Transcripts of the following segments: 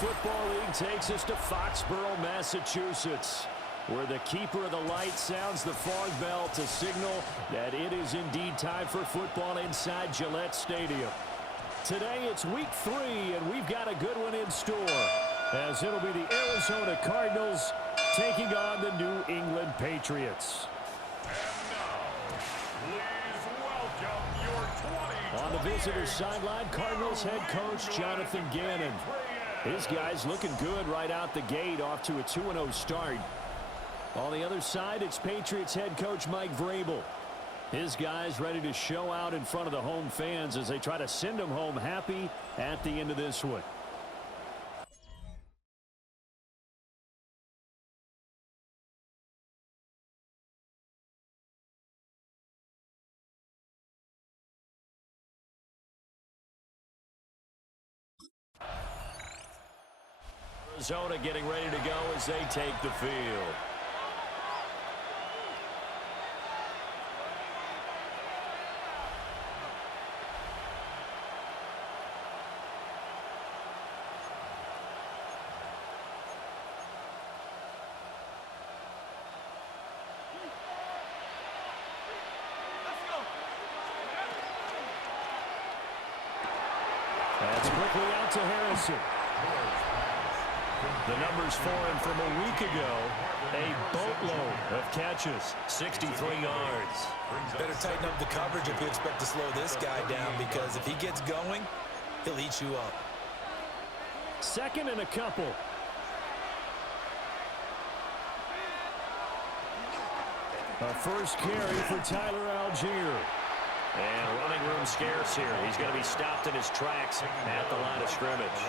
Football League takes us to Foxborough, Massachusetts, where the keeper of the light sounds the fog bell to signal that it is indeed time for football inside Gillette Stadium. Today it's week 3, and we've got a good one in store, as it'll be the Arizona Cardinals taking on the New England Patriots. On the visitor's sideline, Cardinals head coach Jonathan Gannon. His guys looking good right out the gate, off to a 2-0 start. On the other side, it's Patriots head coach Mike Vrabel. His guys ready to show out in front of the home fans as they try to send them home happy at the end of this one. Arizona getting ready to go as they take the field. That's quickly out to Harrison. The numbers for him from a week ago, a boatload of catches, 63 yards. Better tighten up the coverage if you expect to slow this guy down, because if he gets going, he'll eat you up. Second and a couple. A first carry for Tyler Algier. And running room scarce here. He's going to be stopped in his tracks at the line of scrimmage.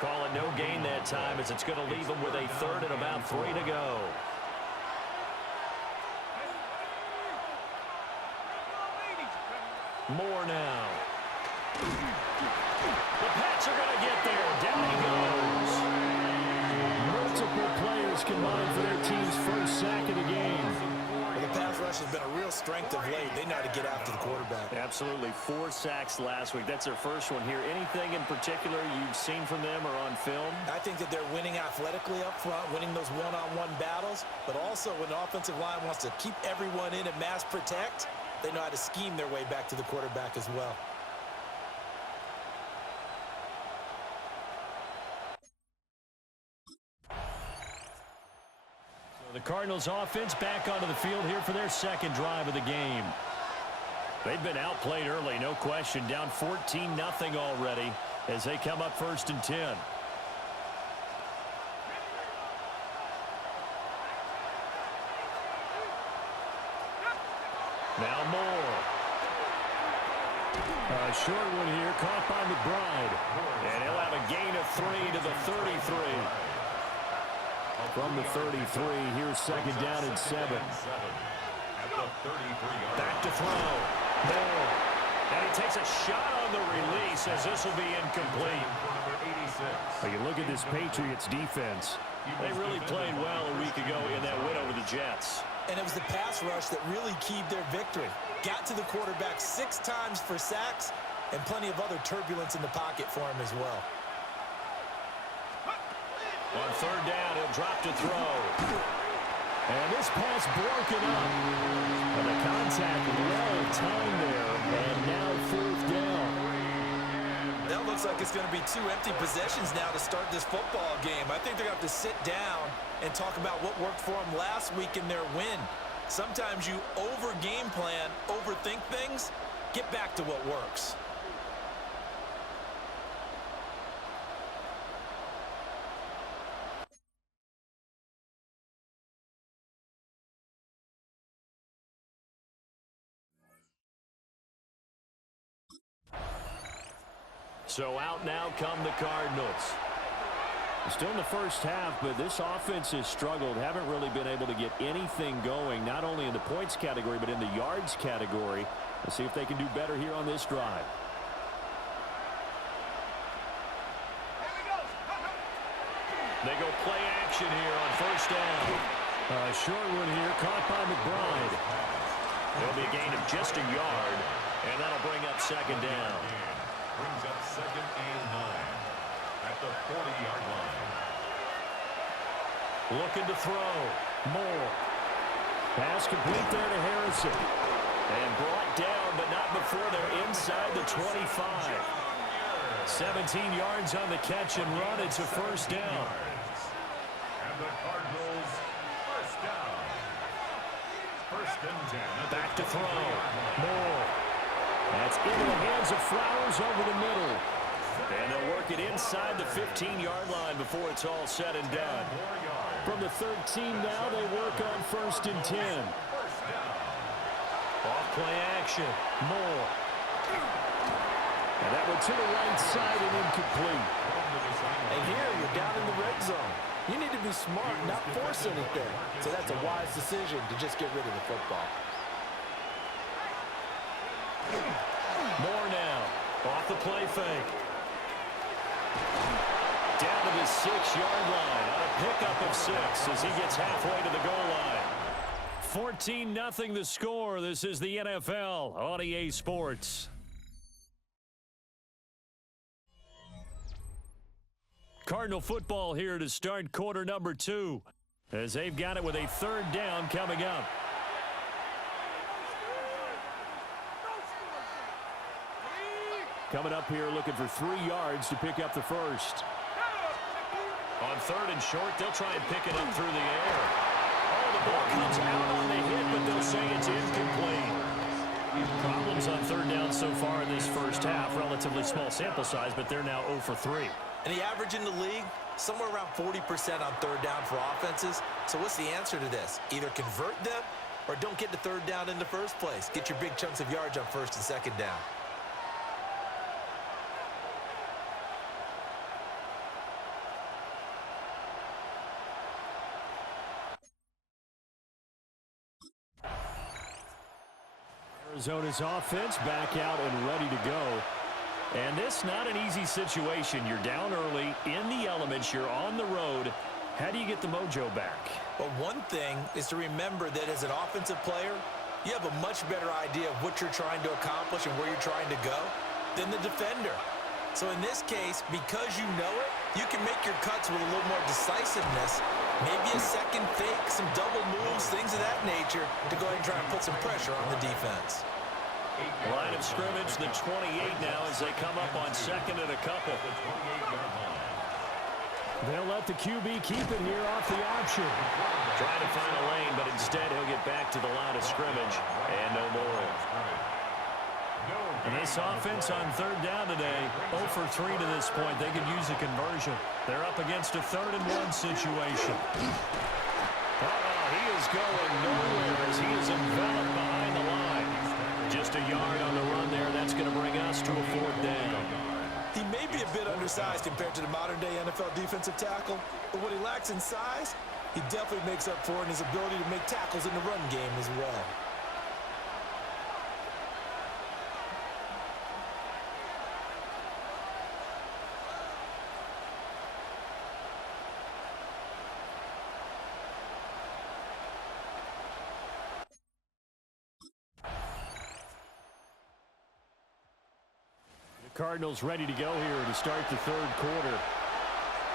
Call it no gain that time, as it's going to leave him with a third and about 3 to go. More now. The Pats are going to get there. Down he goes. Multiple players combined for their team's first sack of the game. Well, the pass rush has been a real strength of late. They know how to get after the quarterback. Absolutely. 4 sacks last week. That's their first one here. Anything in particular you've seen from them or on film? I think that they're winning athletically up front, winning those one-on-one battles, but also when the offensive line wants to keep everyone in and mass protect, they know how to scheme their way back to the quarterback as well. The Cardinals offense back onto the field here for their second drive of the game. They've been outplayed early, no question. Down 14-0 already as they come up 1st and 10. Now Moore. A short one here, caught by McBride. And he'll have a gain of 3 to the 33. From the 33, here's second down and 7. Back to throw. Moore. And he takes a shot on the release, as this will be incomplete. Well, you look at this Patriots defense. They really played well a week ago in that win over the Jets. And it was the pass rush that really keyed their victory. Got to the quarterback 6 times for sacks, and plenty of other turbulence in the pocket for him as well. On 3rd down, he'll drop to throw. And this pass broken up. And the contact well timed there. And now 4th down. That looks like it's going to be 2 empty possessions now to start this football game. I think they're going to have to sit down and talk about what worked for them last week in their win. Sometimes you over-game plan, overthink things, get back to what works. So out now come the Cardinals. Still in the first half, but this offense has struggled. Haven't really been able to get anything going, not only in the points category, but in the yards category. Let's see if they can do better here on this drive. They go play action here on 1st down. A short one here, caught by McBride. There'll be a gain of just a yard, and that'll bring up 2nd down. Brings up 2nd and 9. at the 40-yard line. Looking to throw. Moore. Pass complete there to Harrison. And brought down, but not before they're inside the 25. 17 yards on the catch and run. It's a first down. And the Cardinals, first down. First and 10. Back to throw. Moore. That's into the hands of Flowers over the middle. And they'll work it inside the 15-yard line before it's all said and done. From the 13 now, they work on first and 10. Off-play action. Moore. And that one to the right side and incomplete. And here you're down in the red zone. You need to be smart, not force anything. So that's a wise decision to just get rid of the football. Moore now. Off the play fake. Down to the 6-yard line on a pickup of 6 as he gets halfway to the goal line. 14-0 the score. This is the NFL on EA Sports. Cardinal football here to start quarter number 2 as they've got it with a third down coming up. Coming up here looking for 3 yards to pick up the first. On third and short, they'll try and pick it up through the air. Oh, the ball comes out on the hit, but they'll say it's incomplete. Problems on third down so far in this first half. Relatively small sample size, but they're now 0 for 3. And the average in the league, somewhere around 40% on third down for offenses. So what's the answer to this? Either convert them or don't get to third down in the first place. Get your big chunks of yards on first and second down. Arizona's offense back out and ready to go. And this not an easy situation. You're down early, in the elements, you're on the road. How do you get the mojo back? Well, one thing is to remember that as an offensive player, you have a much better idea of what you're trying to accomplish and where you're trying to go than the defender. So in this case, because you know it, you can make your cuts with a little more decisiveness. Maybe a second fake, some double moves, things of that nature to go ahead and try and put some pressure on the defense. Line of scrimmage, the 28 now as they come up on second and a couple. They'll let the QB keep it here off the option. Trying to find a lane, but instead he'll get back to the line of scrimmage. And no more. And this offense on third down today, 0 for 3 to this point. They could use a conversion. They're up against a 3rd-and-1 situation. He is going nowhere as he is enveloped behind the line. Just a yard on the run there. That's going to bring us to a 4th down. He may be a bit undersized compared to the modern-day NFL defensive tackle, but what he lacks in size, he definitely makes up for in his ability to make tackles in the run game as well. Cardinals ready to go here to start the 3rd quarter.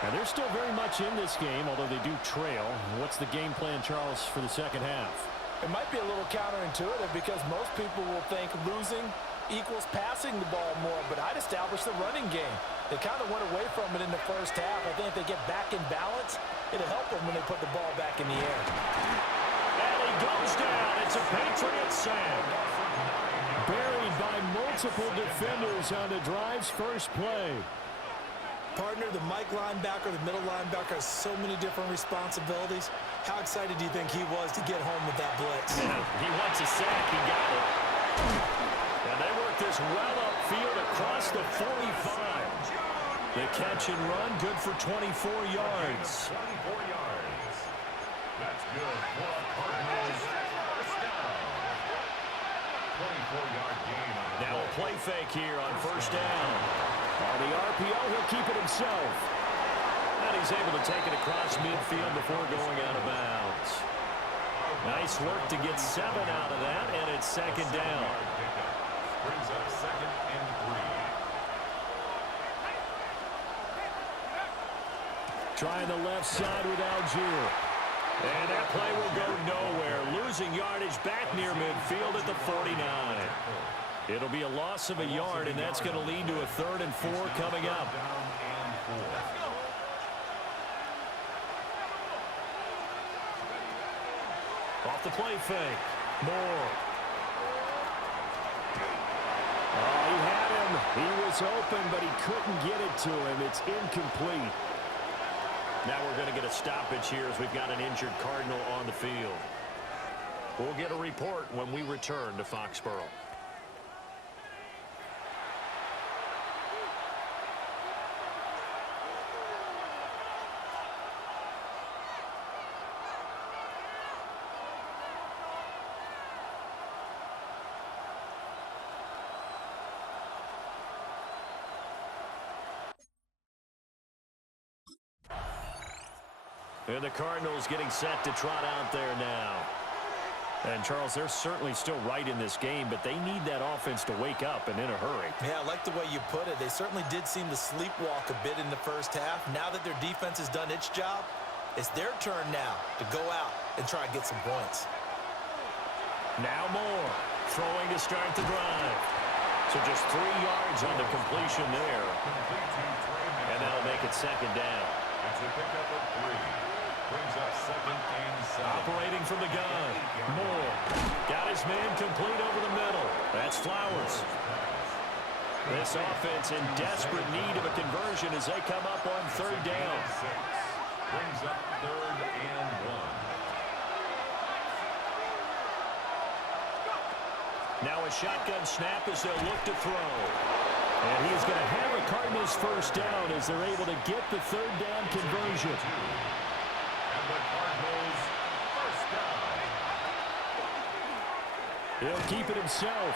And they're still very much in this game, although they do trail. What's the game plan, Charles, for the second half? It might be a little counterintuitive because most people will think losing equals passing the ball more, but I'd establish the running game. They kind of went away from it in the first half. I think if they get back in balance, it'll help them when they put the ball back in the air. And he goes down. It's a Patriot sack. Buried by multiple defenders on the drive's first play. Partner, the Mike linebacker, the middle linebacker has so many different responsibilities. How excited do you think he was to get home with that blitz? He wants a sack. He got it. And they work this well upfield across the 45. The catch and run, good for 24 yards. 24 yards. That's good for Cardinals. First down. 24-yard gain. Now a play fake here on first down. On the RPO, he'll keep it himself. And he's able to take it across midfield before going out of bounds. Nice work to get 7 out of that, and it's second down. Brings up 2nd and 3. Trying the left side with Algier. And that play will go nowhere. Losing yardage back near midfield at the 49. It'll be a loss of a yard, and that's going to lead to a 3rd and 4 coming up. Off the play fake. Moore. Oh, he had him. He was open, but he couldn't get it to him. It's incomplete. Now we're going to get a stoppage here as we've got an injured Cardinal on the field. We'll get a report when we return to Foxborough. And the Cardinals getting set to trot out there now. And, Charles, they're certainly still right in this game, but they need that offense to wake up and in a hurry. Yeah, I like the way you put it. They certainly did seem to sleepwalk a bit in the first half. Now that their defense has done its job, it's their turn now to go out and try and get some points. Now Moore throwing to start the drive. So just 3 yards on the completion there. And that'll make it 2nd down. It's a pickup of 3. Brings up 2nd and 7. Operating from the gun. Moore got his man complete over the middle. That's Flowers. This offense in desperate need of a conversion as they come up on 3rd down. Brings up 3rd and 1. Now a shotgun snap as they'll look to throw. And he's going to have a Cardinals 1st down as they're able to get the 3rd down conversion. And the Cardinals 1st down. He'll keep it himself.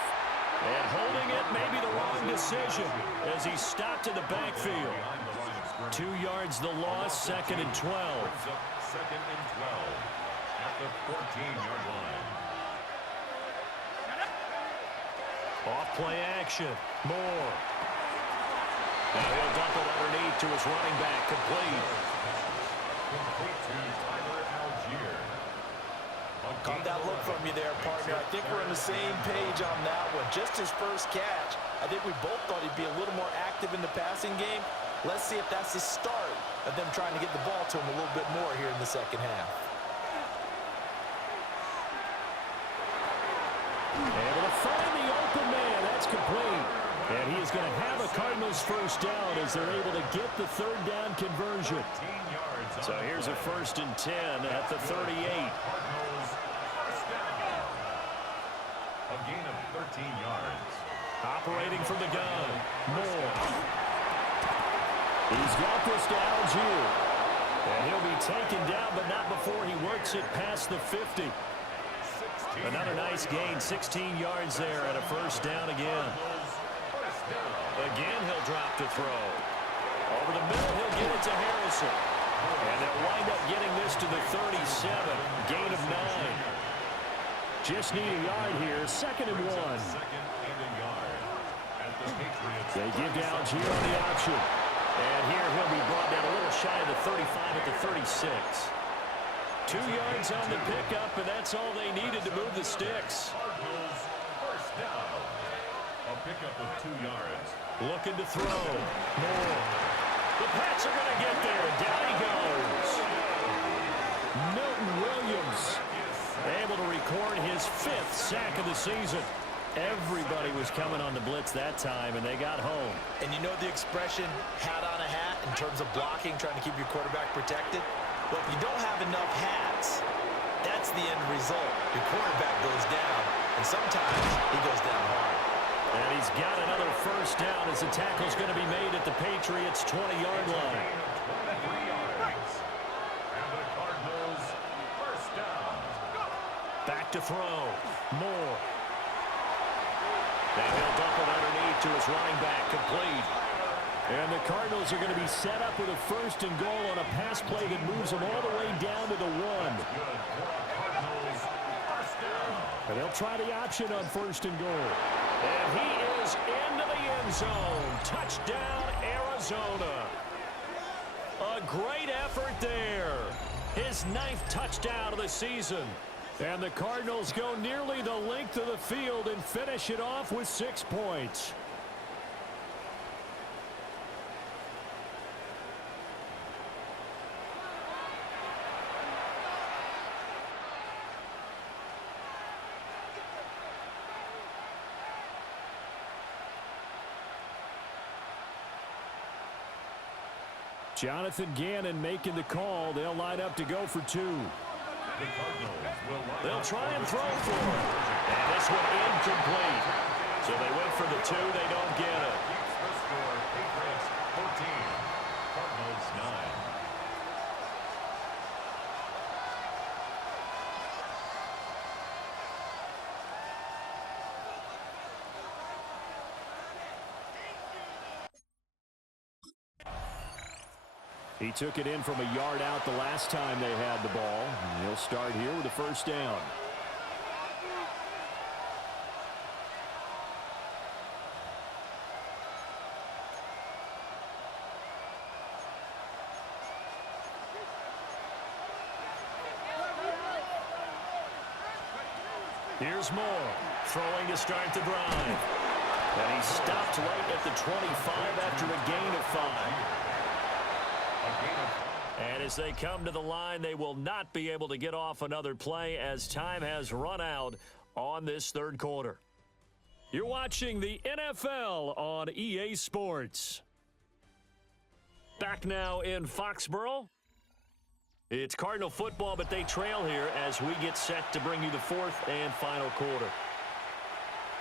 And holding it may be the wrong decision as he's stopped in the backfield. 2 yards the loss, 2nd and 12. 2nd and 12 at the 14-yard line. Off play action. Moore. Now he'll dump it underneath to his running back. Complete. Complete to Tyler Algier. Caught that look from you there, partner. I think we're on the same page on that one. Just his first catch. I think we both thought he'd be a little more active in the passing game. Let's see if that's the start of them trying to get the ball to him a little bit more here in the 2nd half. Able to find the open man. That's complete. And he is going to have a Cardinals 1st down as they're able to get the 3rd down conversion. So here's a 1st and 10 at the 38. Cardinals 1st down. A gain of 13 yards. Operating from the gun. Moore. He's got this to Algier. And he'll be taken down, but not before he works it past the 50. Another nice gain, 16 yards there and a 1st down again. Again, he'll drop to throw. Over the middle, he'll get it to Harrison. And they'll wind up getting this to the 37. Gain of 9. Just need a yard here, 2nd and 1. 2nd and a yard. At the Patriots. They give to Algier on the option. And here he'll be brought down a little shy of the 35 at the 36. 2 yards on the pickup, and that's all they needed to move the sticks. Cardinals 1st down. A pickup of 2 yards. Looking to throw. Moore. The Pats are going to get there. Down he goes. Milton Williams able to record his 5th sack of the season. Everybody was coming on the blitz that time, and they got home. And you know the expression, hat on a hat, in terms of blocking, trying to keep your quarterback protected? Well, if you don't have enough hats, that's the end result. Your quarterback goes down, and sometimes he goes down hard. And he's got another 1st down as the tackle's going to be made at the Patriots' 20-yard line. 23 yards. And the Cardinals 1st down. Back to throw. Moore. Now he'll dump it underneath to his running back. Complete. And the Cardinals are going to be set up with a 1st and goal on a pass play that moves them all the way down to the 1. Cardinals 1st down. And they'll try the option on 1st and goal. And he is into the end zone. Touchdown, Arizona. A great effort there. His 9th touchdown of the season. And the Cardinals go nearly the length of the field and finish it off with 6 points. Jonathan Gannon making the call. They'll line up to go for 2. They'll try and throw for it. And this one incomplete. So they went for the 2. They don't get it. Patriots 14, Cardinals 9. He took it in from a yard out the last time they had the ball. And he'll start here with a first down. Here's Moore, throwing to start the drive. And he stopped right at the 25 after a gain of 5. And as they come to the line, they will not be able to get off another play as time has run out on this third quarter. You're watching the NFL on EA Sports. Back now in Foxborough. It's Cardinal football, but they trail here as we get set to bring you the 4th and final quarter.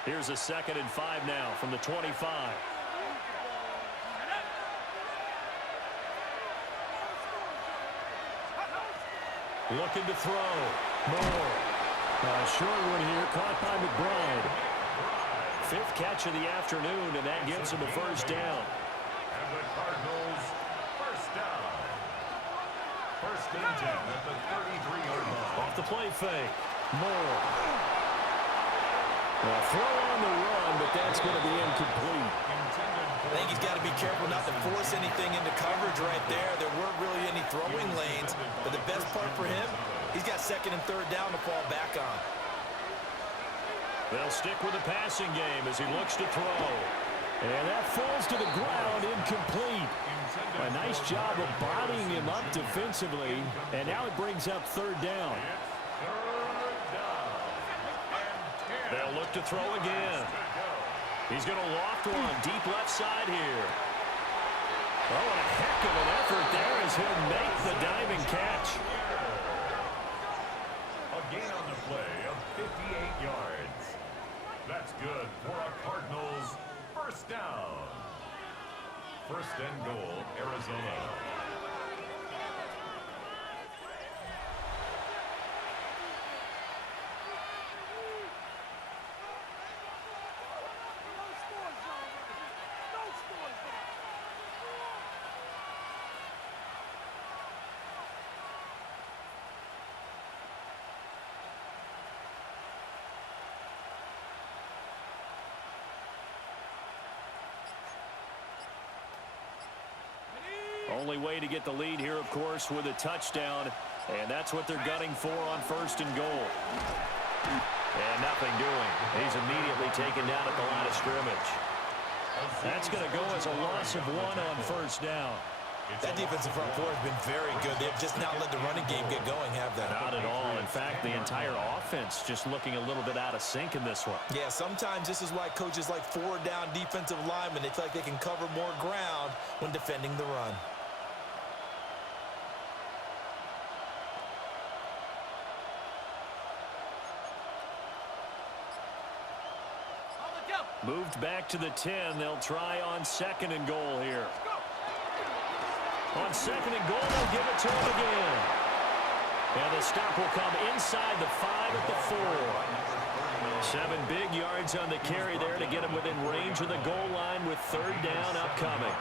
Here's a 2nd and 5 now from the 25. Looking to throw. Moore. A short one here, caught by McBride. 5th catch of the afternoon, and that gives him a first down. And the Cardinals, first down. First and 10 at the 33-yard line. Off the play fake. Moore. A throw on the run, but that's going to be incomplete. I think he's got to be careful not to force anything into coverage right there. There weren't really any throwing lanes, but the best part for him, he's got 2nd and 3rd down to fall back on. They'll stick with the passing game as he looks to throw. And that falls to the ground, incomplete. A nice job of bodying him up defensively, and now it brings up 3rd down. They'll look to throw again. He's going to loft one deep left side here. Oh, and a heck of an effort there as he'll make the diving catch. A gain on the play of 58 yards. That's good for a Cardinals first down. First and goal, Arizona. Only way to get the lead here, of course, with a touchdown, and that's what they're gunning for on 1st and goal. And nothing doing. He's immediately taken down at the line of scrimmage. That's going to go as a loss of 1 on 1st down. That defensive front four has been very good. They've just not let the running game get going, have they? Not at all. In fact, the entire offense just looking a little bit out of sync in this one. Yeah, sometimes this is why coaches like 4-down defensive linemen, they feel like they can cover more ground when defending the run. Moved back to the 10. They'll try on 2nd and goal here. On 2nd and goal, they'll give it to him again. And the stop will come inside the 5 at the 4. 7 big yards on the carry there to get him within range of the goal line with 3rd down upcoming.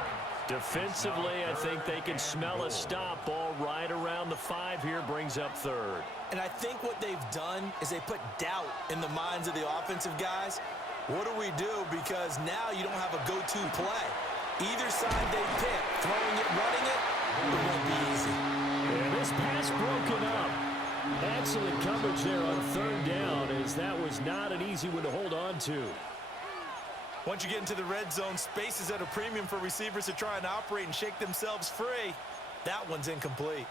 Defensively, I think they can smell a stop. Ball right around the 5 here, brings up 3rd. And I think what they've done is they put doubt in the minds of the offensive guys. What do we do? Because now you don't have a go-to play. Either side they pick, throwing it, running it, It won't be easy. And this pass broken up. Excellent coverage there on third down, as that was not an easy one to hold on to. Once you get into the red zone, space is at a premium for receivers to try and operate and shake themselves free. That one's incomplete.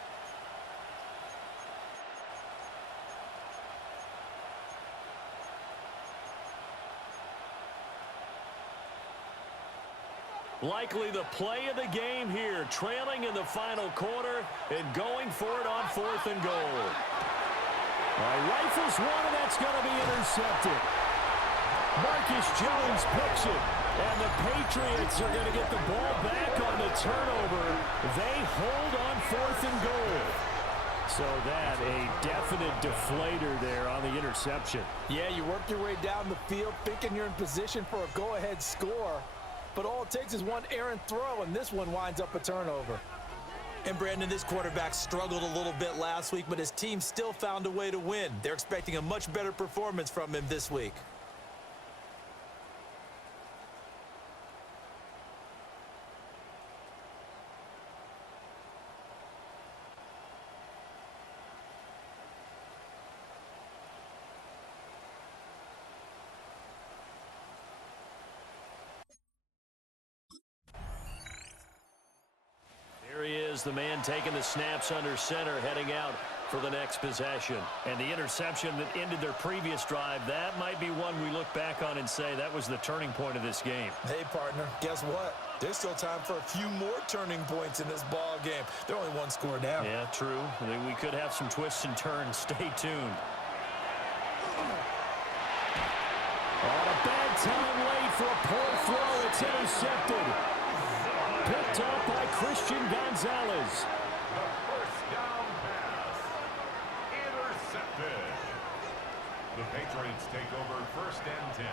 Likely the play of the game here, trailing in the final quarter and going for it on 4th and goal. All right, rifles one, and that's going to be intercepted. Marcus Jones picks it, and the Patriots are going to get the ball back on the turnover. They hold on 4th and goal. So that a definite deflator there on the interception. Yeah, you work your way down the field thinking you're in position for a go-ahead score. But all it takes is one errant throw, and this one winds up a turnover. And, Brandon, this quarterback struggled a little bit last week, but his team still found a way to win. They're expecting a much better performance from him this week. Here he is, the man taking the snaps under center, heading out for the next possession. And the interception that ended their previous drive, that might be one we look back on and say that was the turning point of this game. Hey, partner, guess what? There's still time for a few more turning points in this ball game. They're only one score down. Yeah, true. We could have some twists and turns. Stay tuned. On a bad time late for a poor throw. It's intercepted. Picked up by Christian Gonzalez. The first down pass. Intercepted. The Patriots take over 1st and 10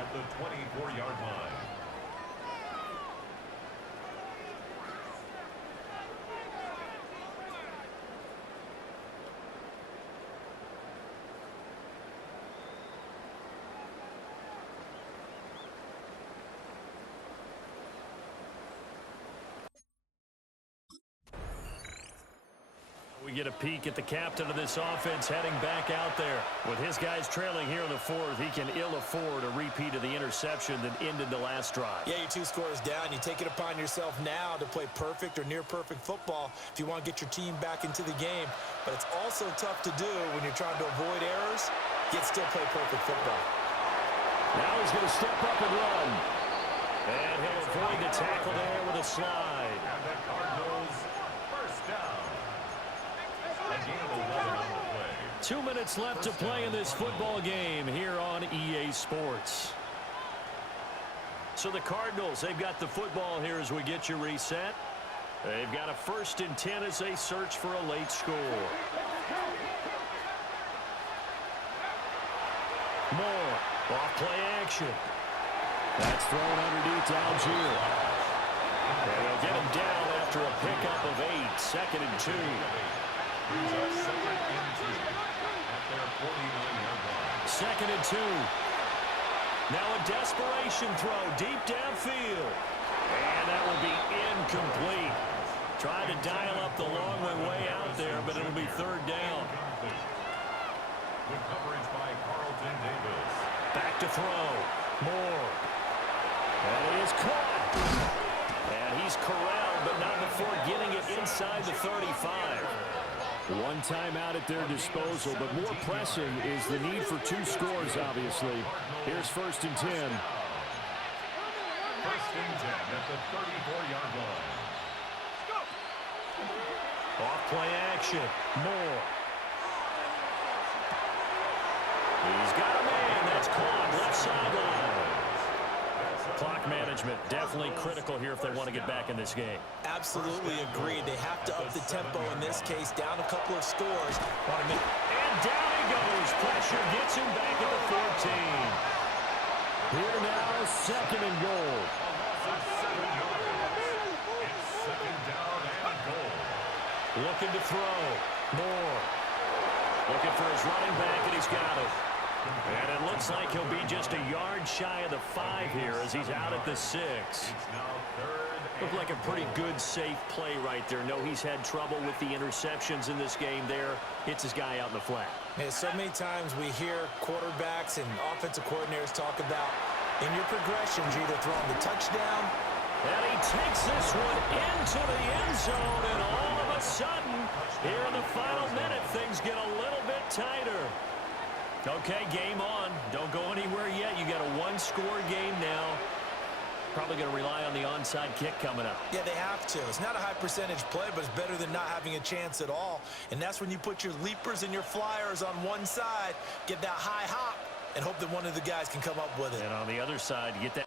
at the 24-yard line. We get a peek at the captain of this offense heading back out there. With his guys trailing here in the 4th, he can ill afford a repeat of the interception that ended the last drive. Yeah, you're 2 scores down. You take it upon yourself now to play perfect or near-perfect football if you want to get your team back into the game. But it's also tough to do when you're trying to avoid errors, yet still play perfect football. Now he's going to step up and run. And he'll avoid the tackle there with a slide. And the Cardinals first down. A game of 11 on the play. 2 minutes left to play in this football game here on EA Sports. So the Cardinals, they've got the football here as we get you reset. They've got a 1st and 10 as they search for a late score. Moore, off play action. That's thrown underneath to Algier. And they'll get him down after a pickup of 8, 2nd and 2. Brings up 2nd and 2 at their 49-yard line. 2nd and 2. Now a desperation throw deep downfield. And that will be incomplete. Trying to dial up the long way out there, but it'll be 3rd down. Good coverage by Carlton Davis. Back to throw. Moore. And he is caught. And he's corralled, but not before getting it inside the 35. One timeout at their disposal, but more pressing is the need for 2 scores, obviously. Here's 1st and 10. 1st and 10 at the 34-yard line. Off play action. Moore. He's got a man. That's caught. Left sideline. Clock management definitely critical here if they want to get back in this game. Absolutely agreed. They have to up the tempo in this case, down a couple of scores. And down he goes. Pressure gets him back at the 14. Here now, 2nd and goal. It's 2nd down and goal. Looking to throw. Moore. Looking for his running back, and he's got it. And it looks like he'll be just a yard shy of the 5 here as he's out at the 6. Looked like a pretty good, safe play right there. No, he's had trouble with the interceptions in this game there. Hits his guy out in the flat. And so many times we hear quarterbacks and offensive coordinators talk about in your progressions, you're either throwing the touchdown. And he takes this one into the end zone, and all of a sudden, here in the final minute, things get a little bit tighter. Okay, game on. Don't go anywhere yet. You got a one-score game now. Probably going to rely on the onside kick coming up. Yeah, they have to. It's not a high percentage play, but it's better than not having a chance at all. And that's when you put your leapers and your flyers on one side, get that high hop, and hope that one of the guys can come up with it. And on the other side, you get that.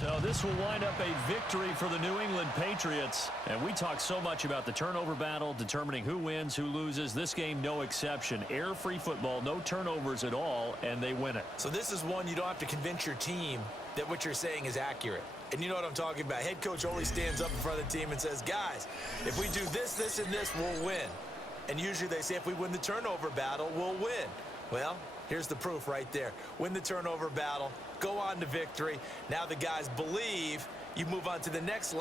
So this will wind up a victory for the New England Patriots. And we talk so much about the turnover battle, determining who wins, who loses. This game, no exception. Air-free football, no turnovers at all, and they win it. So this is one you don't have to convince your team that what you're saying is accurate. And you know what I'm talking about. Head coach always stands up in front of the team and says, guys, if we do this, this, and this, we'll win. And usually they say if we win the turnover battle, we'll win. Well, here's the proof right there. Win the turnover battle, go on to victory. Now the guys believe you move on to the next level.